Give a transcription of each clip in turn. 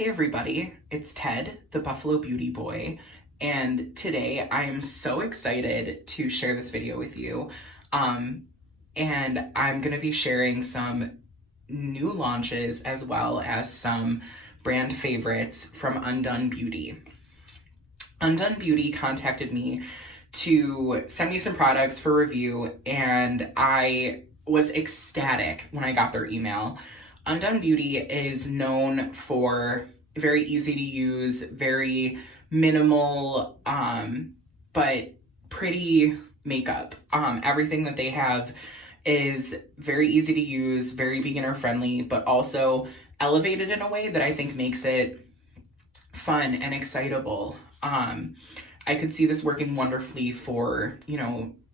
Hey everybody, it's Ted, the Buffalo Beauty Boy, and today I am so excited to share this video with you. And I'm going to be sharing some new launches as well as some brand favorites from Undone Beauty. Undone Beauty contacted me to send me some products for review, and I was ecstatic when I got their email. Undone Beauty is known for very easy to use, very minimal, but pretty makeup. Everything that they have is very easy to use, very beginner friendly, but also elevated in a way that I think makes it fun and excitable. I could see this working wonderfully for,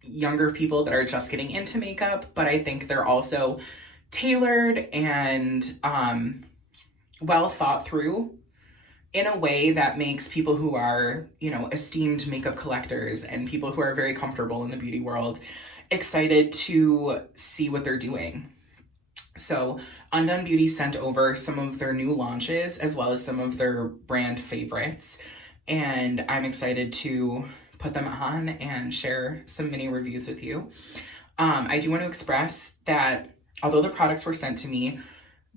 younger people that are just getting into makeup, but I think they're also tailored and well thought through in a way that makes people who are, esteemed makeup collectors and people who are very comfortable in the beauty world excited to see what they're doing. So Undone Beauty sent over some of their new launches as well as some of their brand favorites, and I'm excited to put them on and share some mini reviews with you. I do want to express that although the products were sent to me,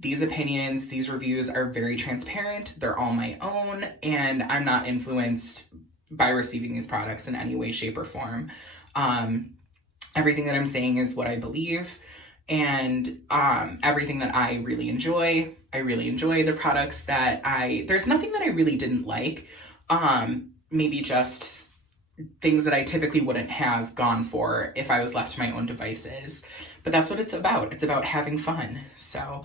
these opinions, these reviews are very transparent. They're all my own, and I'm not influenced by receiving these products in any way, shape, or form. Everything that I'm saying is what I believe, and everything that I really enjoy. I really enjoy the products that there's nothing that I really didn't like. Maybe just things that I typically wouldn't have gone for if I was left to my own devices. But that's what it's about. It's about having fun. So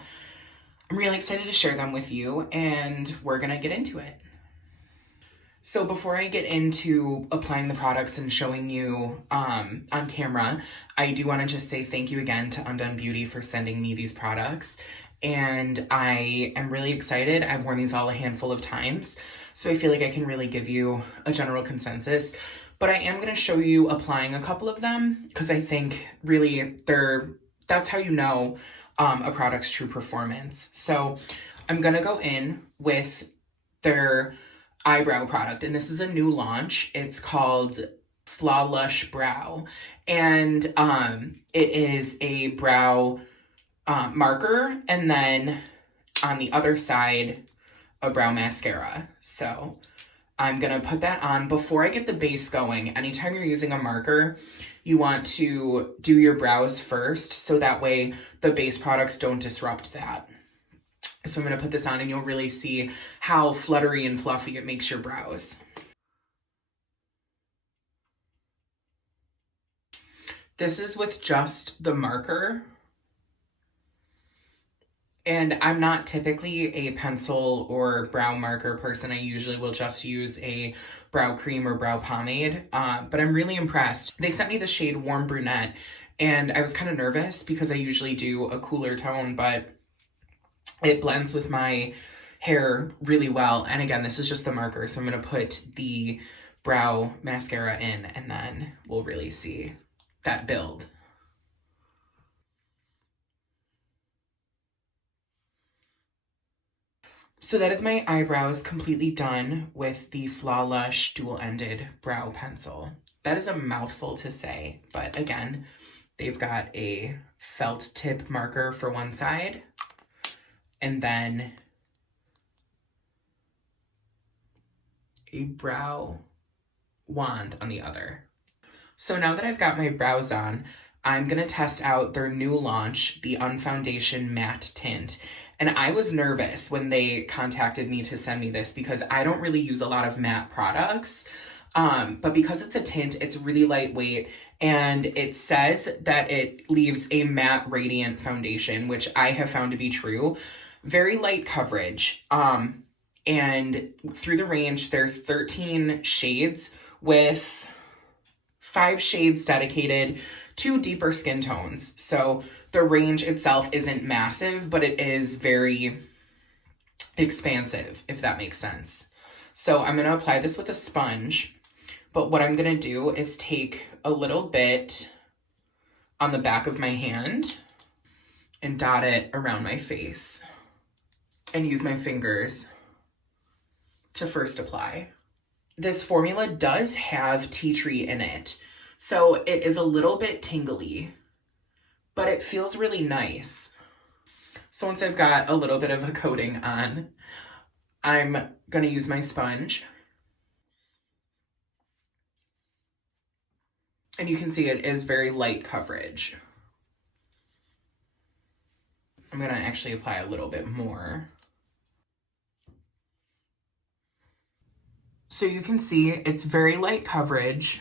I'm really excited to share them with you, and we're gonna get into it. So before I get into applying the products and showing you on camera, I do want to just say thank you again to Undone Beauty for sending me these products. And I am really excited. I've worn these all a handful of times, so I feel like I can really give you a general consensus. But I am going to show you applying a couple of them because I think really that's how you know a product's true performance. So I'm going to go in with their eyebrow product, and this is a new launch. It's called Flawlush Brow, and it is a brow marker, and then on the other side a brow mascara. So I'm gonna put that on before I get the base going. Anytime you're using a marker, you want to do your brows first so that way the base products don't disrupt that. So I'm gonna put this on and you'll really see how fluttery and fluffy it makes your brows. This is with just the marker. And I'm not typically a pencil or brow marker person. I usually will just use a brow cream or brow pomade, but I'm really impressed. They sent me the shade Warm Brunette, and I was kind of nervous because I usually do a cooler tone, but it blends with my hair really well. And again, this is just the marker, so I'm gonna put the brow mascara in, and then we'll really see that build. So that is my eyebrows completely done with the Flawlush dual-ended brow pencil. That is a mouthful to say, but again, they've got a felt tip marker for one side, and then a brow wand on the other. So now that I've got my brows on, I'm gonna test out their new launch, the Unfoundation Matte Tint. And I was nervous when they contacted me to send me this because I don't really use a lot of matte products. But because it's a tint, it's really lightweight, and it says that it leaves a matte radiant foundation, which I have found to be true. Very light coverage. And through the range, there's 13 shades with 5 shades dedicated to deeper skin tones. So the range itself isn't massive, but it is very expansive, if that makes sense. So I'm going to apply this with a sponge, but what I'm going to do is take a little bit on the back of my hand and dot it around my face and use my fingers to first apply. This formula does have tea tree in it, so it is a little bit tingly, but it feels really nice. So once I've got a little bit of a coating on, I'm gonna use my sponge. And you can see it is very light coverage. I'm gonna actually apply a little bit more. So you can see it's very light coverage,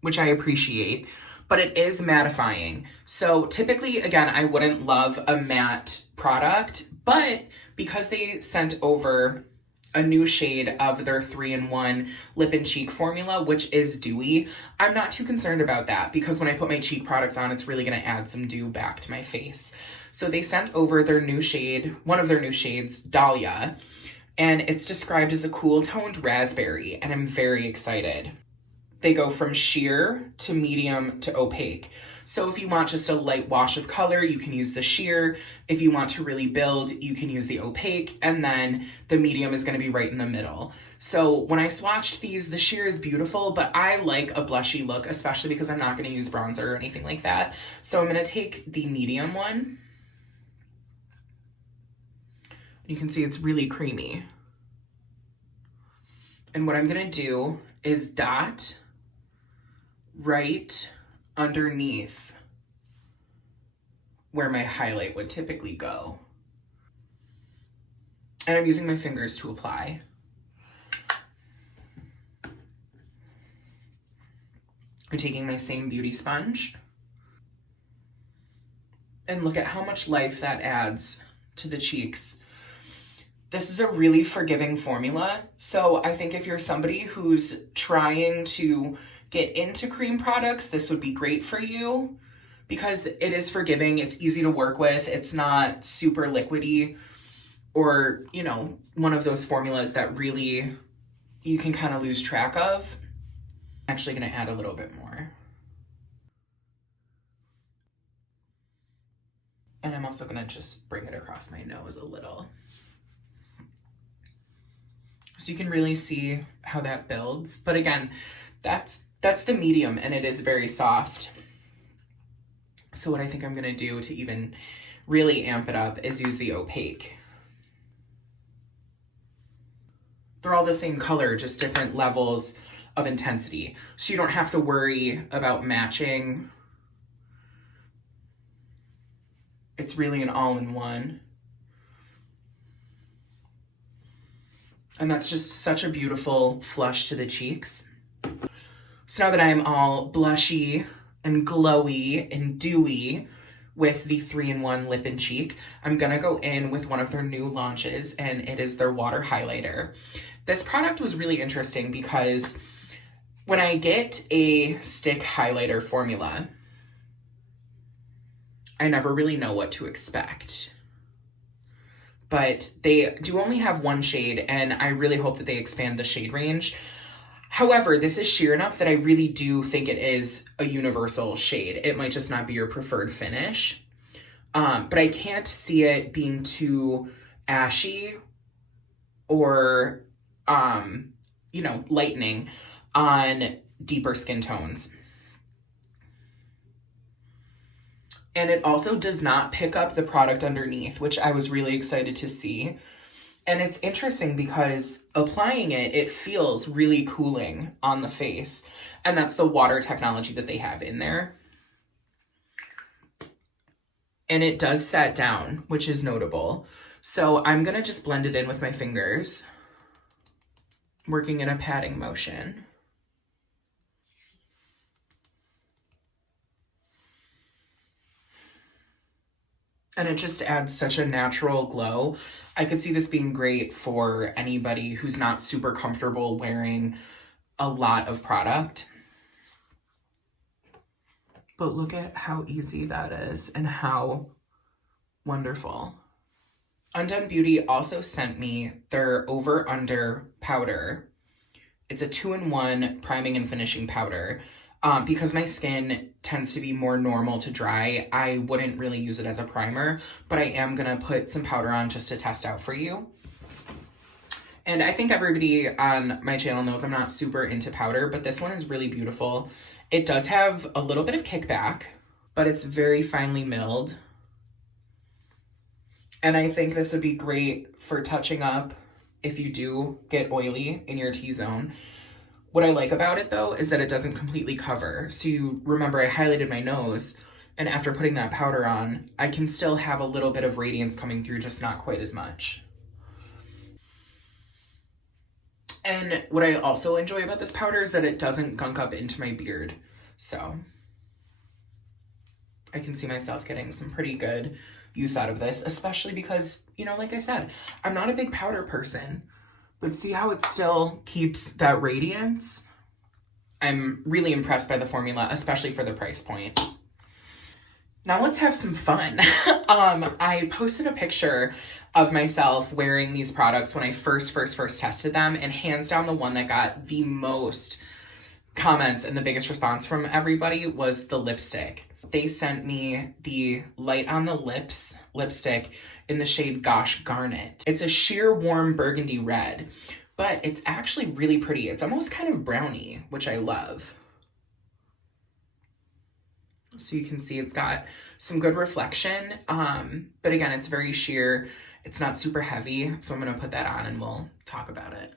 which I appreciate, but it is mattifying. So typically, again, I wouldn't love a matte product, but because they sent over a new shade of their 3-in-1 lip and cheek formula, which is dewy, I'm not too concerned about that because when I put my cheek products on, it's really gonna add some dew back to my face. So they sent over their new shade, one of their new shades, Dahlia, and it's described as a cool toned raspberry, and I'm very excited. They go from sheer to medium to opaque. So if you want just a light wash of color, you can use the sheer. If you want to really build, you can use the opaque, and then the medium is gonna be right in the middle. So when I swatched these, the sheer is beautiful, but I like a blushy look, especially because I'm not gonna use bronzer or anything like that. So I'm gonna take the medium one. You can see it's really creamy. And what I'm gonna do is dot right underneath where my highlight would typically go. And I'm using my fingers to apply. I'm taking my same beauty sponge. And look at how much life that adds to the cheeks. This is a really forgiving formula. So I think if you're somebody who's trying to get into cream products, this would be great for you because it is forgiving. It's easy to work with. It's not super liquidy or, you know, one of those formulas that really you can kind of lose track of. I'm actually gonna add a little bit more. And I'm also gonna just bring it across my nose a little. So you can really see how that builds. But again, that's the medium and it is very soft. So what I think I'm gonna do to even really amp it up is use the opaque. They're all the same color, just different levels of intensity. So you don't have to worry about matching. It's really an all-in-one. And that's just such a beautiful flush to the cheeks. So now that I am all blushy and glowy and dewy with the 3-in-1 lip and cheek, I'm gonna go in with one of their new launches, and it is their water highlighter. This product was really interesting because when I get a stick highlighter formula, I never really know what to expect. But they do only have one shade, and I really hope that they expand the shade range. However, this is sheer enough that I really do think it is a universal shade. It might just not be your preferred finish. But I can't see it being too ashy or, you know, lightening on deeper skin tones. And it also does not pick up the product underneath, which I was really excited to see. And it's interesting because applying it, it feels really cooling on the face. And that's the water technology that they have in there. And it does set down, which is notable. So I'm gonna just blend it in with my fingers, working in a patting motion. And it just adds such a natural glow. I could see this being great for anybody who's not super comfortable wearing a lot of product. But look at how easy that is and how wonderful. Undone Beauty also sent me their Over Under powder. It's a 2-in-1 priming and finishing powder. Because my skin tends to be more normal to dry, I wouldn't really use it as a primer, but I am gonna put some powder on just to test out for you. And I think everybody on my channel knows I'm not super into powder, but this one is really beautiful. It does have a little bit of kickback, but it's very finely milled. And I think this would be great for touching up if you do get oily in your T-zone. What I like about it though is that it doesn't completely cover. So you remember I highlighted my nose, and after putting that powder on, I can still have a little bit of radiance coming through, just not quite as much. And what I also enjoy about this powder is that it doesn't gunk up into my beard. So I can see myself getting some pretty good use out of this, especially because, you know, like I said, I'm not a big powder person, but see how it still keeps that radiance? I'm really impressed by the formula, especially for the price point. Now let's have some fun. I posted a picture of myself wearing these products when I first tested them, and hands down the one that got the most comments and the biggest response from everybody was the lipstick. They sent me the Light on the Lips lipstick in the shade Gosh Garnet. It's a sheer warm burgundy red, but it's actually really pretty. It's almost kind of browny, which I love. So you can see it's got some good reflection, but again, it's very sheer. It's not super heavy, so I'm gonna put that on and we'll talk about it.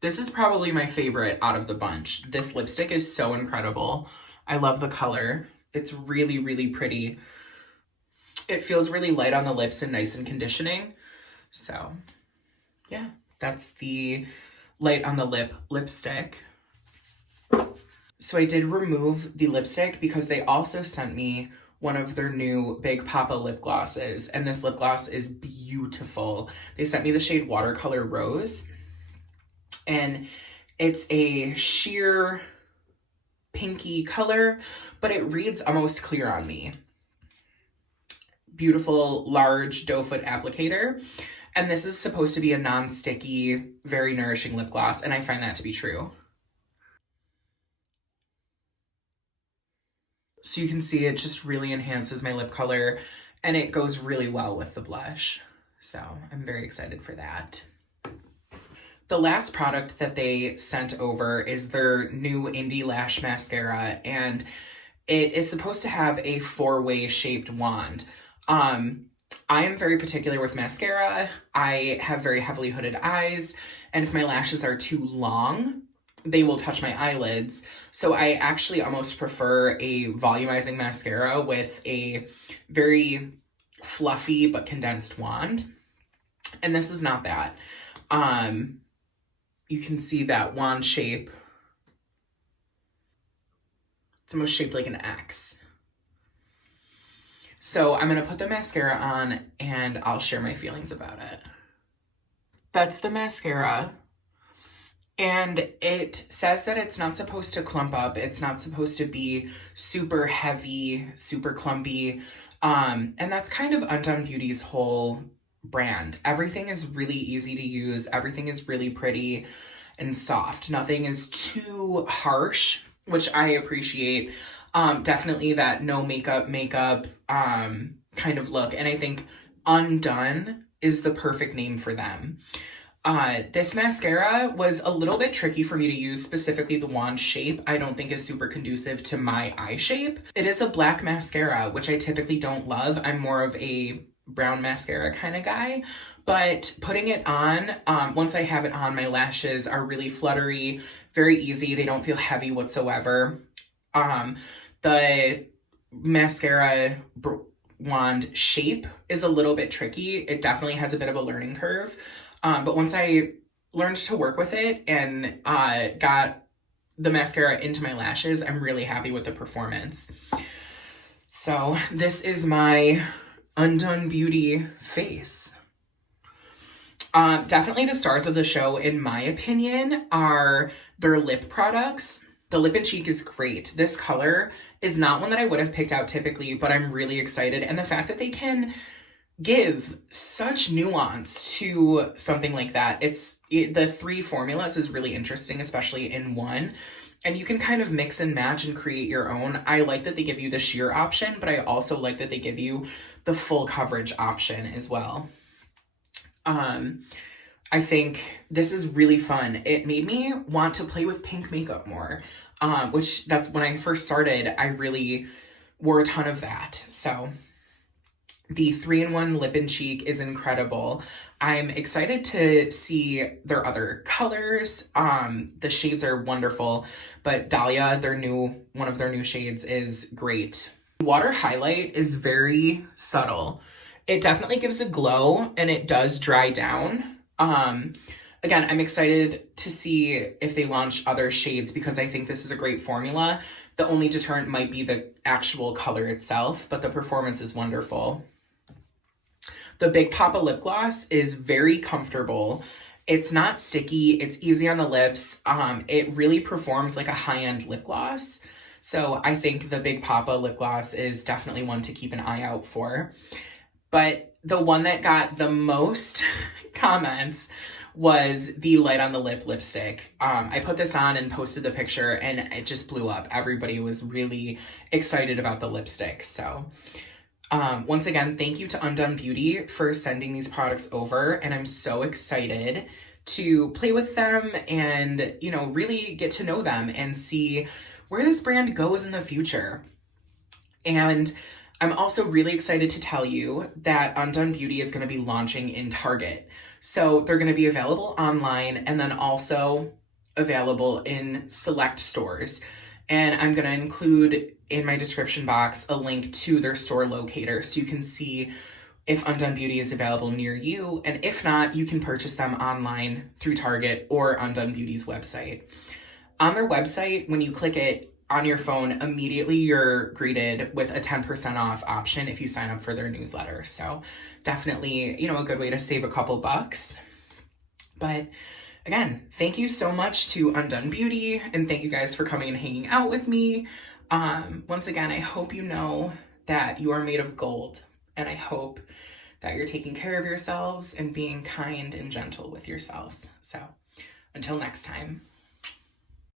This is probably my favorite out of the bunch. This lipstick is so incredible. I love the color. It's really, really pretty. It feels really light on the lips and nice and conditioning. So yeah, that's the Light on the Lip lipstick. So I did remove the lipstick because they also sent me one of their new Big Poppa lip glosses, and this lip gloss is beautiful. They sent me the shade Watercolor Rose, and it's a sheer pinky color, but it reads almost clear on me. Beautiful, large doe foot applicator. And this is supposed to be a non-sticky, very nourishing lip gloss, and I find that to be true. So you can see it just really enhances my lip color, and it goes really well with the blush. So I'm very excited for that. The last product that they sent over is their new Indielash Mascara, and it is supposed to have a 4-way shaped wand. I am very particular with mascara. I have very heavily hooded eyes, and if my lashes are too long, they will touch my eyelids. So I actually almost prefer a volumizing mascara with a very fluffy but condensed wand. And this is not that. You can see that wand shape. It's almost shaped like an X. So I'm gonna put the mascara on and I'll share my feelings about it. That's the mascara. And it says that it's not supposed to clump up. It's not supposed to be super heavy, super clumpy. And that's kind of Undone Beauty's whole brand. Everything is really easy to use. Everything is really pretty and soft. Nothing is too harsh, which I appreciate. Definitely that no makeup kind of look. And I think Undone is the perfect name for them. This mascara was a little bit tricky for me to use, specifically the wand shape. I don't think is super conducive to my eye shape. It is a black mascara, which I typically don't love. I'm more of a brown mascara kind of guy, but putting it on, once I have it on, my lashes are really fluttery, very easy. They don't feel heavy whatsoever. The mascara wand shape is a little bit tricky. It definitely has a bit of a learning curve. But once I learned to work with it and got the mascara into my lashes, I'm really happy with the performance. So this is my Undone Beauty face. Definitely the stars of the show, in my opinion, are their lip products. The lip and cheek is great. This color is not one that I would have picked out typically, but I'm really excited. And the fact that they can give such nuance to something like that. The 3 formulas is really interesting, especially in one. And you can kind of mix and match and create your own. I like that they give you the sheer option, but I also like that they give you the full coverage option as well. I think this is really fun. It made me want to play with pink makeup more, which that's when I first started, I really wore a ton of that. So the 3-in-1 lip and cheek is incredible. I'm excited to see their other colors. The shades are wonderful, but Dahlia, one of their new shades, is great. Water highlight is very subtle. It definitely gives a glow and it does dry down. Again, I'm excited to see if they launch other shades because I think this is a great formula. The only deterrent might be the actual color itself, but the performance is wonderful. The Big Poppa lip gloss is very comfortable. It's not sticky, it's easy on the lips. It really performs like a high-end lip gloss. So I think the Big Poppa lip gloss is definitely one to keep an eye out for. But the one that got the most comments was the Light on the Lip lipstick. I put this on and posted the picture and it just blew up. Everybody was really excited about the lipstick. So once again, thank you to Undone Beauty for sending these products over. And I'm so excited to play with them and, you know, really get to know them and see where this brand goes in the future. And I'm also really excited to tell you that Undone Beauty is going to be launching in Target. So they're going to be available online and then also available in select stores. And I'm going to include in my description box a link to their store locator so you can see if Undone Beauty is available near you. And if not, you can purchase them online through Target or Undone Beauty's website. On their website, when you click it on your phone, immediately you're greeted with a 10% off option if you sign up for their newsletter. So definitely, you know, a good way to save a couple bucks. But again, thank you so much to Undone Beauty and thank you guys for coming and hanging out with me. Once again, I hope you know that you are made of gold and I hope that you're taking care of yourselves and being kind and gentle with yourselves. So until next time.